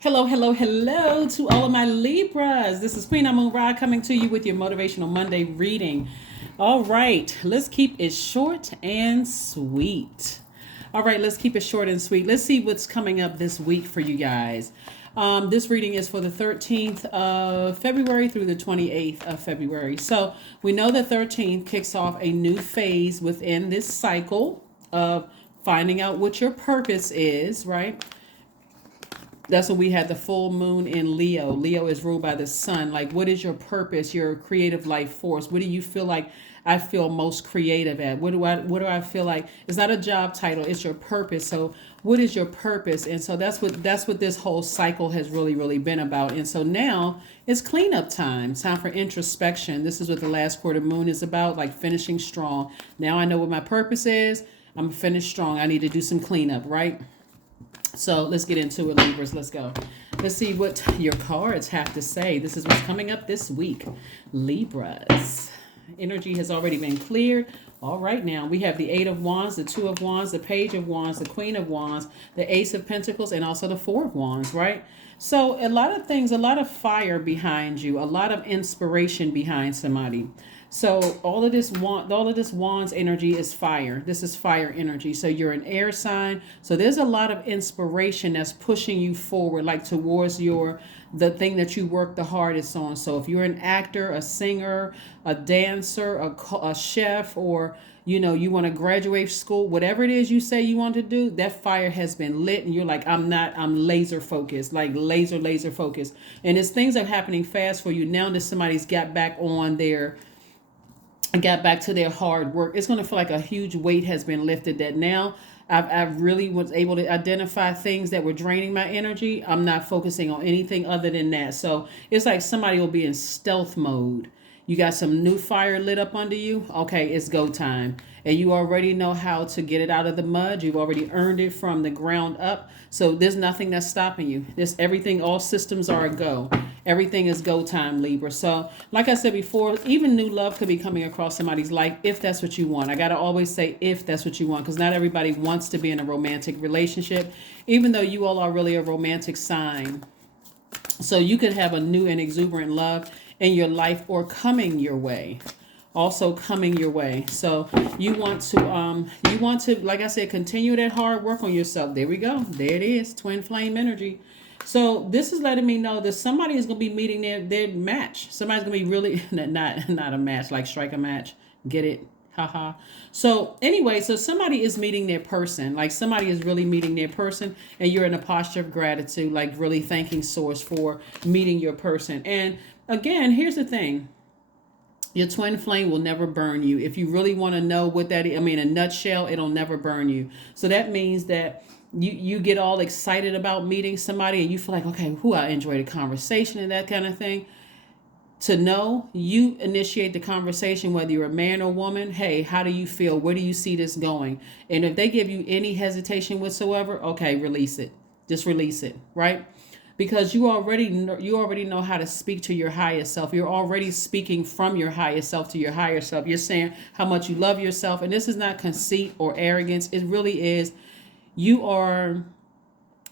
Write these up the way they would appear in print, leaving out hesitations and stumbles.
Hello, hello, hello to all of my Libras. This is Queen Amun Ra coming to you with your Motivational Monday reading. All right, let's keep it short and sweet. All right, let's keep it short and sweet. Let's see what's coming up this week for you guys. This reading is for the 13th of February through the 28th of February. So we know the 13th kicks off a new phase within this cycle of finding out what your purpose is, right? That's when we had the full moon in Leo. Leo is ruled by the sun. Like, what is your purpose, your creative life force? What do you feel like I feel most creative at? What do I feel like? It's not a job title, it's your purpose. So what is your purpose? And so that's what this whole cycle has really been about. And so now it's cleanup time. Time for introspection. This is what the last quarter moon is about, like finishing strong. Now I know what my purpose is. I'm finished strong. I need to do some cleanup, right? So let's get into it, Libras. Let's go. Let's see what your cards have to say. This is what's coming up this week, Libras. Energy has already been cleared. All right, now we have the Eight of Wands, the Two of Wands, the Page of Wands, the Queen of Wands, the Ace of Pentacles, and also the Four of Wands, right? So a lot of things, a lot of fire behind you, a lot of inspiration behind somebody. So all of this wands energy is fire. This is fire energy. So you're an air sign. So there's a lot of inspiration that's pushing you forward, like towards the thing that you work the hardest on. So if you're an actor, a singer, a dancer, a chef, or you want to graduate school, whatever it is you say you want to do, that fire has been lit and you're like, I'm laser focused, like laser focused. And as things are happening fast for you now that somebody's got back to their hard work, it's going to feel like a huge weight has been lifted, that now I really was able to identify things that were draining my energy. I'm not focusing on anything other than that. So it's like somebody will be in stealth mode. You got some new fire lit up under you. Okay, it's go time. And you already know how to get it out of the mud. You've already earned it from the ground up. So there's nothing that's stopping you. This everything, all systems are a go. Everything is go time, Libra. So like I said before, even new love could be coming across somebody's life if that's what you want. I got to always say if that's what you want, because not everybody wants to be in a romantic relationship, even though you all are really a romantic sign. So you could have a new and exuberant love in your life or coming your way. Also coming your way. So you want to, like I said, continue that hard work on yourself. There we go. There it is. Twin flame energy. So this is letting me know that somebody is going to be meeting their match. Somebody's going to be really not a match, like strike a match. Get it? Haha. So anyway, so somebody is meeting their person. Like somebody is really meeting their person, and you're in a posture of gratitude, like really thanking source for meeting your person. And again, here's the thing. Your twin flame will never burn you. If you really want to know what that is, I mean, in a nutshell, it'll never burn you. So that means that you get all excited about meeting somebody and you feel like, okay, I enjoyed the conversation and that kind of thing. To know, you initiate the conversation, whether you're a man or woman. Hey, how do you feel? Where do you see this going? And if they give you any hesitation whatsoever, okay, release it. Just release it, right? Because you already know how to speak to your highest self. You're already speaking from your highest self to your higher self. You're saying how much you love yourself, and this is not conceit or arrogance. It really is. You're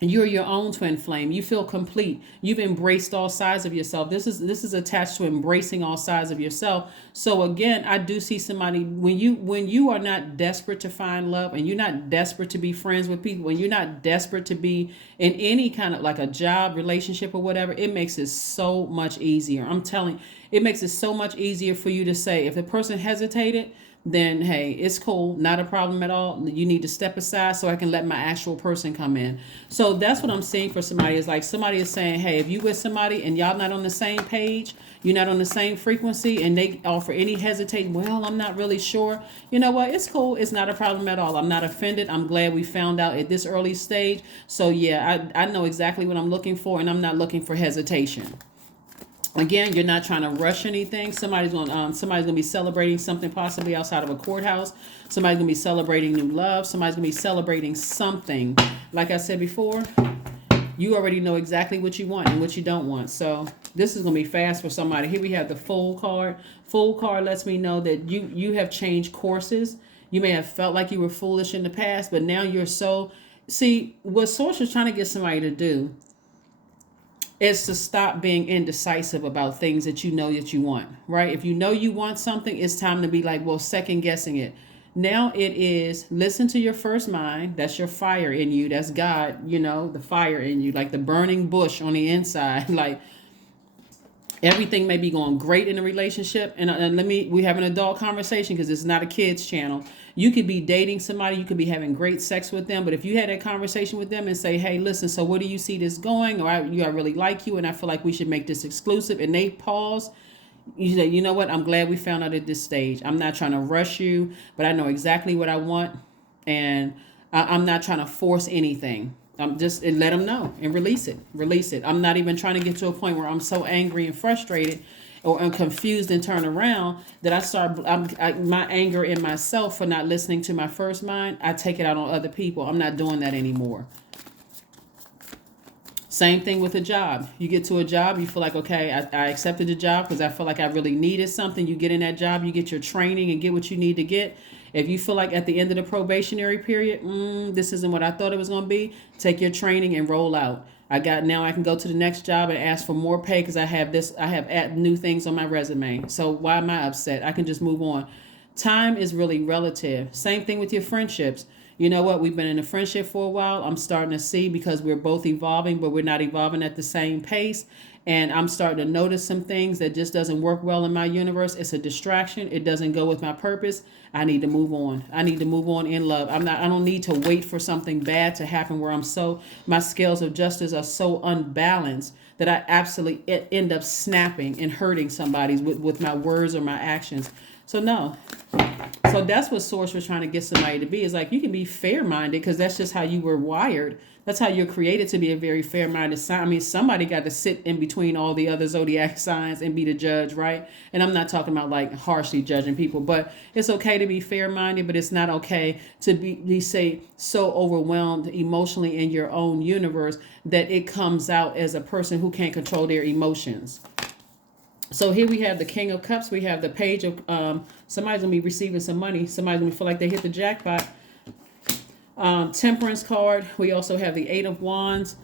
your own twin flame. You feel complete. You've embraced all sides of yourself. This is attached to embracing all sides of yourself. So again, I do see somebody, when you are not desperate to find love, and you're not desperate to be friends with people, when you're not desperate to be in any kind of like a job, relationship, or whatever, it makes it so much easier. I'm telling you, it makes it so much easier for you to say, if the person hesitated, then hey, it's cool, not a problem at all. You need to step aside so I can let my actual person come in. So that's what I'm seeing for somebody, is like somebody is saying, hey, if you with somebody and y'all not on the same page, you're not on the same frequency, and they offer any hesitation, well, I'm not really sure. You know what? It's cool. It's not a problem at all. I'm not offended. I'm glad we found out at this early stage. So yeah, I know exactly what I'm looking for, and I'm not looking for hesitation. Again, you're not trying to rush anything. Somebody's gonna be celebrating something possibly outside of a courthouse. Somebody's gonna be celebrating new love. Somebody's gonna be celebrating something. Like I said before, you already know exactly what you want and what you don't want. So this is gonna be fast for somebody. Here we have the Fool card. Fool card lets me know that you have changed courses. You may have felt like you were foolish in the past, but now you're so. See, what Source is trying to get somebody to do is to stop being indecisive about things that you want, right? If you know you want something, it's time to be like, well, second guessing it. Now it is listen to your first mind. That's your fire in you. That's God, the fire in you, like the burning bush on the inside. Like everything may be going great in a relationship. And we have an adult conversation because it's not a kid's channel. You could be dating somebody, you could be having great sex with them, but if you had that conversation with them and say, hey, listen, so where do you see this going? Or I really like you and I feel like we should make this exclusive. And they pause. You say, you know what? I'm glad we found out at this stage. I'm not trying to rush you, but I know exactly what I want. And I'm not trying to force anything. I'm just and let them know and release it. Release it. I'm not even trying to get to a point where I'm so angry and frustrated or I'm confused and turn around that I start my anger in myself for not listening to my first mind. I take it out on other people. I'm not doing that anymore. Same thing with a job. You get to a job, you feel like, okay, I accepted the job because I feel like I really needed something. You get in that job, you get your training and get what you need to get. If you feel like at the end of the probationary period, this isn't what I thought it was going to be, take your training and roll out. Now I can go to the next job and ask for more pay because I have new things on my resume. So why am I upset? I can just move on. Time is really relative. Same thing with your friendships. You know what? We've been in a friendship for a while. I'm starting to see because we're both evolving, but we're not evolving at the same pace. And I'm starting to notice some things that just doesn't work well in my universe. It's a distraction. It doesn't go with my purpose. I need to move on. I need to move on in love. I don't need to wait for something bad to happen where my scales of justice are so unbalanced that I absolutely end up snapping and hurting somebody with my words or my actions. So no. So that's what Source was trying to get somebody to be. Is like, you can be fair-minded because that's just how you were wired. That's how you're created, to be a very fair-minded sign. I mean, somebody got to sit in between all the other zodiac signs and be the judge, right? And I'm not talking about like harshly judging people, but it's okay to be fair-minded, but it's not okay to be say so overwhelmed emotionally in your own universe that it comes out as a person who can't control their emotions. So here we have the King of Cups. We have the Page of somebody's gonna be receiving some money. Somebody's gonna feel like they hit the jackpot. Temperance card. We also have the Eight of Wands.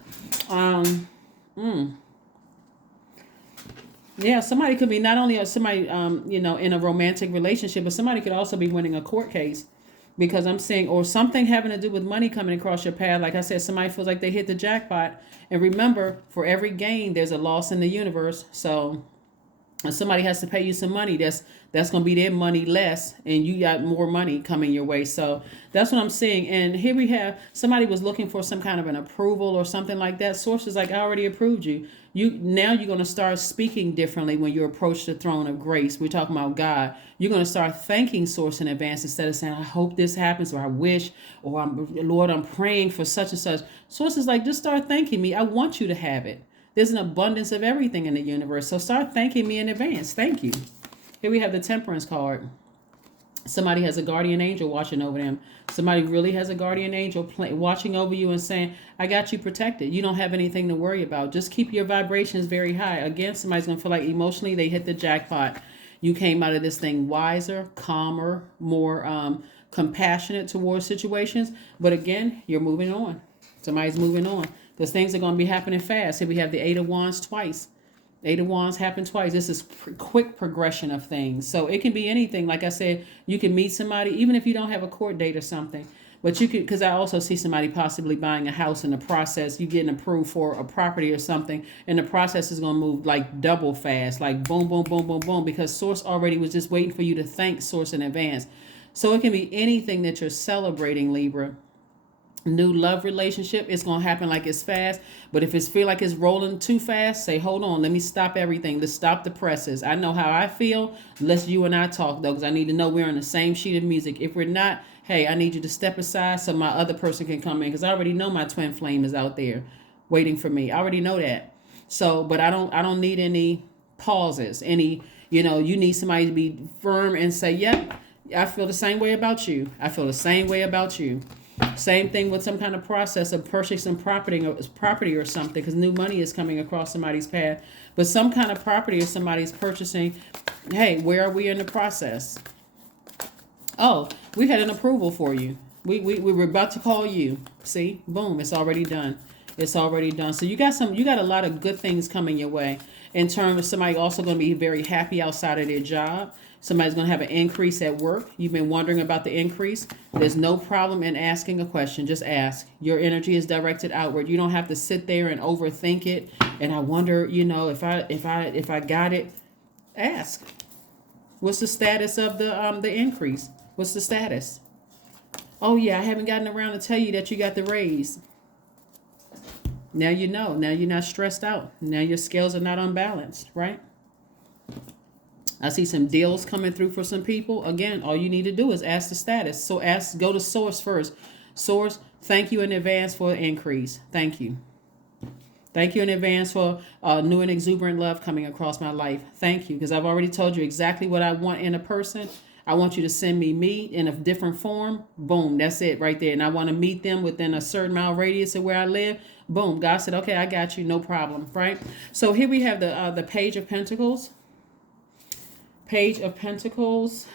Yeah, somebody could be not only somebody in a romantic relationship, but somebody could also be winning a court case. Because I'm saying, or something having to do with money coming across your path. Like I said, somebody feels like they hit the jackpot. And remember, for every gain, there's a loss in the universe. So and somebody has to pay you some money, that's going to be their money less, and you got more money coming your way. So that's what I'm seeing. And here we have somebody was looking for some kind of an approval or something like that. Source is like, I already approved you. Now you're going to start speaking differently when you approach the throne of grace. We're talking about God. You're going to start thanking Source in advance instead of saying, I hope this happens, or I wish, or Lord, I'm praying for such and such. Source is like, just start thanking me. I want you to have it. There's an abundance of everything in the universe. So start thanking me in advance. Thank you. Here we have the Temperance card. Somebody has a guardian angel watching over them. Somebody really has a guardian angel watching over you and saying, I got you protected. You don't have anything to worry about. Just keep your vibrations very high. Again, somebody's going to feel like emotionally they hit the jackpot. You came out of this thing wiser, calmer, more compassionate towards situations. But again, you're moving on. Somebody's moving on. Because things are going to be happening fast. Here we have the Eight of Wands twice. Eight of Wands happened twice. This is quick progression of things. So it can be anything. Like I said, you can meet somebody, even if you don't have a court date or something. But you could, because I also see somebody possibly buying a house in the process. You getting approved for a property or something. And the process is going to move like double fast. Like boom, boom, boom, boom, boom. Because Source already was just waiting for you to thank Source in advance. So it can be anything that you're celebrating, Libra. New love relationship, it's going to happen like it's fast. But if it feel like it's rolling too fast, say, hold on, let me stop everything. Let's stop the presses. I know how I feel. Let's you and I talk, though, because I need to know we're on the same sheet of music. If we're not, hey, I need you to step aside so my other person can come in, because I already know my twin flame is out there waiting for me. I already know that. So, but I don't need any pauses, you need somebody to be firm and say, yep, I feel the same way about you. I feel the same way about you. Same thing with some kind of process of purchasing property or something, because new money is coming across somebody's path. But some kind of property or somebody's purchasing, hey, where are we in the process? Oh, we had an approval for you. We were about to call you. See, boom, it's already done. It's already done. So you got a lot of good things coming your way. In terms of somebody also going to be very happy outside of their job. Somebody's going to have an increase at work. You've been wondering about the increase. There's no problem in asking a question. Just ask. Your energy is directed outward. You don't have to sit there and overthink it. And I wonder, if I got it. Ask. What's the status of the increase? What's the status? Oh yeah, I haven't gotten around to tell you that you got the raise. Now you know. Now you're not stressed out. Now your scales are not unbalanced, right? I see some deals coming through for some people. Again, all you need to do is ask the status. So go to source first. Source, thank you in advance for an increase. Thank you. Thank you in advance for new and exuberant love coming across my life. Thank you, because I've already told you exactly what I want in a person. I want you to send me in a different form. Boom, that's it right there. And I want to meet them within a certain mile radius of where I live. Boom, God said, okay, I got you, no problem, right? So here we have the Page of Pentacles. Page of Pentacles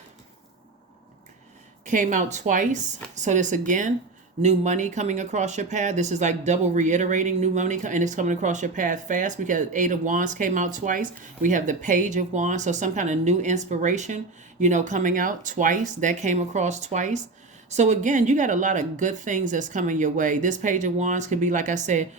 came out twice. So this again, new money coming across your path. This is like double reiterating new money, and it's coming across your path fast because Eight of Wands came out twice. We have the Page of Wands, so some kind of new inspiration, coming out twice. That came across twice. So again, you got a lot of good things that's coming your way. This Page of Wands could be, like I said,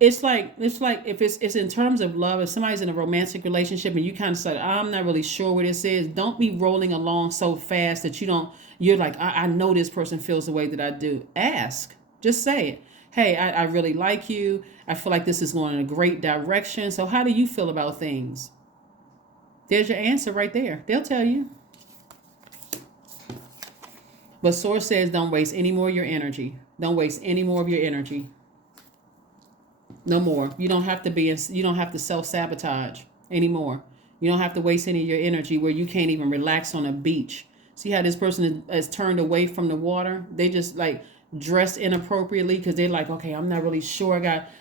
it's like if it's in terms of love, if somebody's in a romantic relationship and you kind of say, I'm not really sure what this is, don't be rolling along so fast that you're like, I know this person feels the way that I do. Ask. Just say it. Hey, I really like you. I feel like this is going in a great direction. So how do you feel about things? There's your answer right there. They'll tell you. But Source says don't waste any more of your energy. Don't waste any more of your energy. No more. You don't have to self-sabotage anymore. You don't have to waste any of your energy where you can't even relax on a beach. See how this person is turned away from the water? They just like dress inappropriately because they're like, okay, I'm not really sure.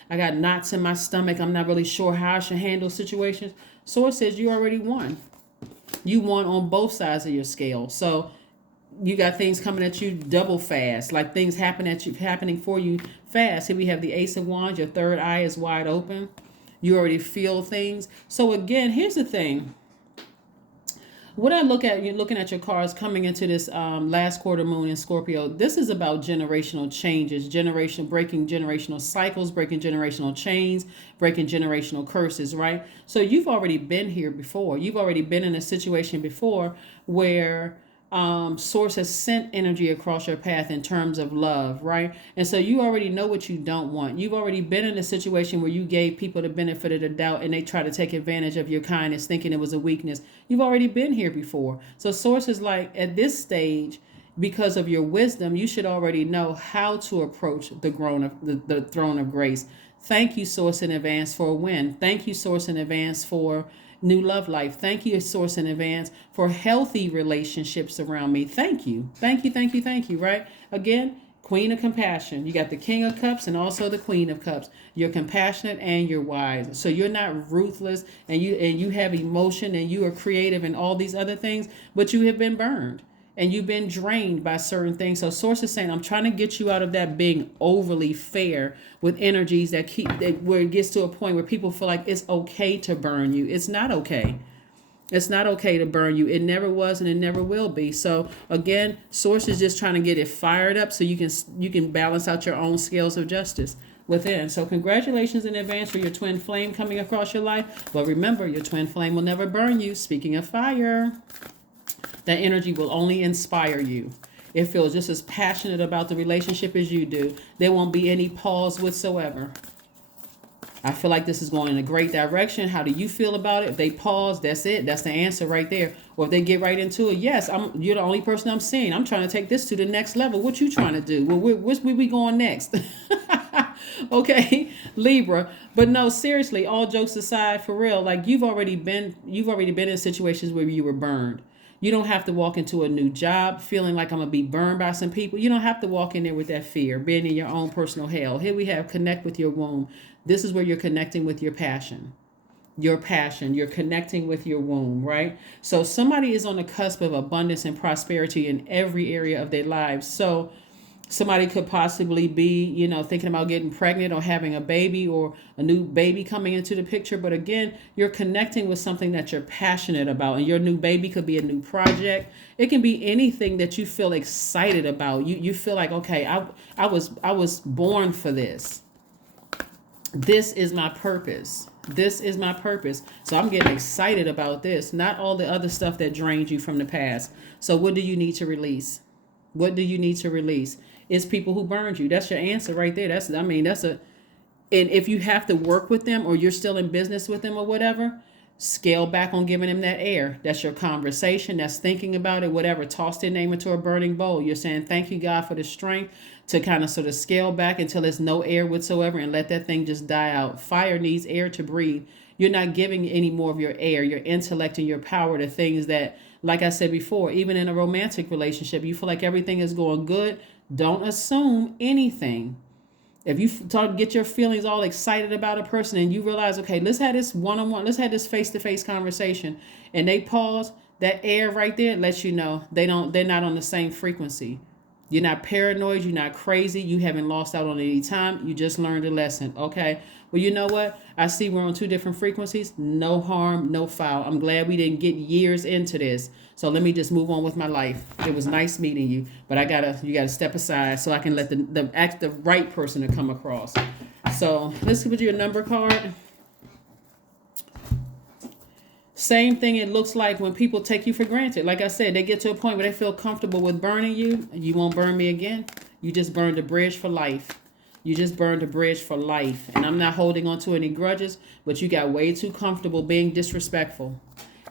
I got knots in my stomach. I'm not really sure how I should handle situations. Source says you already won. You won on both sides of your scale. So you got things coming at you double fast, like things happening for you fast. Here we have the Ace of Wands. Your third eye is wide open. You already feel things. So again, here's the thing. What I look at, you're looking at your cards coming into this last quarter moon in Scorpio. This is about generational changes, breaking generational cycles, breaking generational chains, breaking generational curses, right? So you've already been here before. You've already been in a situation before where Source has sent energy across your path in terms of love, right? And so you already know what you don't want. You've already been in a situation where you gave people the benefit of the doubt and they try to take advantage of your kindness, thinking it was a weakness. You've already been here before. So Source is like, at this stage, because of your wisdom, you should already know how to approach the throne of grace. Thank you, Source, in advance for a win. Thank you, Source, in advance for new love life. Thank you, Source, in advance for healthy relationships around me. Thank you. Thank you, thank you, thank you, right? Again, Queen of Compassion. You got the King of Cups and also the Queen of Cups. You're compassionate and you're wise. So you're not ruthless and you have emotion and you are creative and all these other things, but you have been burned and you've been drained by certain things. So Source is saying, I'm trying to get you out of that being overly fair with energies where it gets to a point where people feel like it's okay to burn you. It's not okay. It's not okay to burn you. It never was and it never will be. So again, Source is just trying to get it fired up so you can balance out your own scales of justice within. So congratulations in advance for your twin flame coming across your life. But remember, your twin flame will never burn you. Speaking of fire, that energy will only inspire you. It feels just as passionate about the relationship as you do. There won't be any pause whatsoever. I feel like this is going in a great direction. How do you feel about it? If they pause, that's it. That's the answer right there. Or if they get right into it, yes, you're the only person I'm seeing. I'm trying to take this to the next level. What you trying to do? Well, where we going next? Okay, Libra. But no, seriously, all jokes aside, for real, like you've already been in situations where you were burned. You don't have to walk into a new job feeling like I'm going to be burned by some people. You don't have to walk in there with that fear, being in your own personal hell. Here we have connect with your womb. This is where you're connecting with your passion. Your passion. You're connecting with your womb, right? So somebody is on the cusp of abundance and prosperity in every area of their lives. So Somebody could possibly be, thinking about getting pregnant or having a baby or a new baby coming into the picture. But again, you're connecting with something that you're passionate about. And your new baby could be a new project. It can be anything that you feel excited about. You feel like, okay, I was born for this. This is my purpose. This is my purpose. So I'm getting excited about this, not all the other stuff that drained you from the past. So what do you need to release? What do you need to release? It's people who burned you. That's your answer right there. And if you have to work with them or you're still in business with them or whatever, scale back on giving them that air. That's your conversation. That's thinking about it, whatever. Toss their name into a burning bowl. You're saying, thank you, God, for the strength to kind of sort of scale back until there's no air whatsoever and let that thing just die out. Fire needs air to breathe. You're not giving any more of your air, your intellect and your power to things that, like I said before, even in a romantic relationship, you feel like everything is going good. Don't assume anything. If you start to get your feelings all excited about a person and you realize, okay, let's have this one-on-one, let's have this face-to-face conversation, and they pause, that air right there lets you know they're not on the same frequency. You're not paranoid, you're not crazy, you haven't lost out on any time, you just learned a lesson, okay? Well, you know what? I see we're on two different frequencies. No harm, no foul. I'm glad we didn't get years into this. So let me just move on with my life. It was nice meeting you, but you gotta step aside so I can let the right person to come across. So let's give you a number card. Same thing it looks like when people take you for granted. Like I said, they get to a point where they feel comfortable with burning you. You won't burn me again. You just burned a bridge for life. You just burned a bridge for life. And I'm not holding on to any grudges, but you got way too comfortable being disrespectful.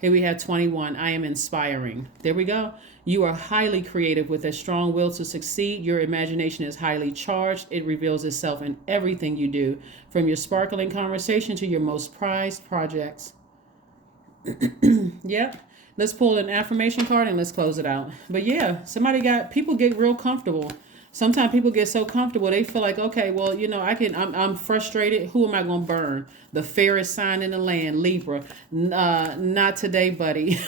Here we have 21. I am inspiring. There we go. You are highly creative with a strong will to succeed. Your imagination is highly charged. It reveals itself in everything you do, from your sparkling conversation to your most prized projects. Yep. Let's pull an affirmation card and let's close it out. But yeah, people get real comfortable. Sometimes people get so comfortable they feel like, okay, well, I'm frustrated. Who am I going to burn? The fairest sign in the land, Libra. Not today, buddy.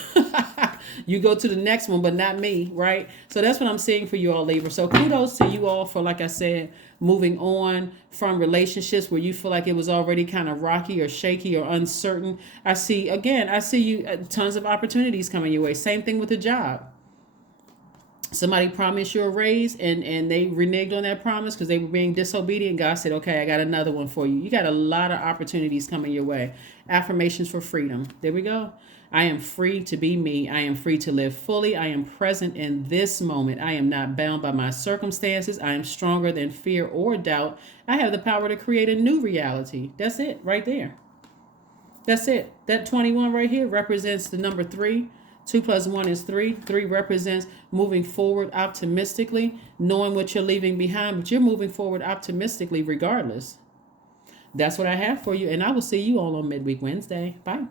You go to the next one, but not me, right? So that's what I'm seeing for you all, Libra. So kudos to you all for, like I said, moving on from relationships where you feel like it was already kind of rocky or shaky or uncertain. I see you tons of opportunities coming your way. Same thing with the job. Somebody promised you a raise and they reneged on that promise because they were being disobedient. God said, okay, I got another one for you. You got a lot of opportunities coming your way. Affirmations for freedom. There we go. I am free to be me. I am free to live fully. I am present in this moment. I am not bound by my circumstances. I am stronger than fear or doubt. I have the power to create a new reality. That's it right there. That's it. That 21 right here represents the number 3. 2 plus 1 is 3. 3 represents moving forward optimistically, knowing what you're leaving behind, but you're moving forward optimistically regardless. That's what I have for you, and I will see you all on Midweek Wednesday. Bye.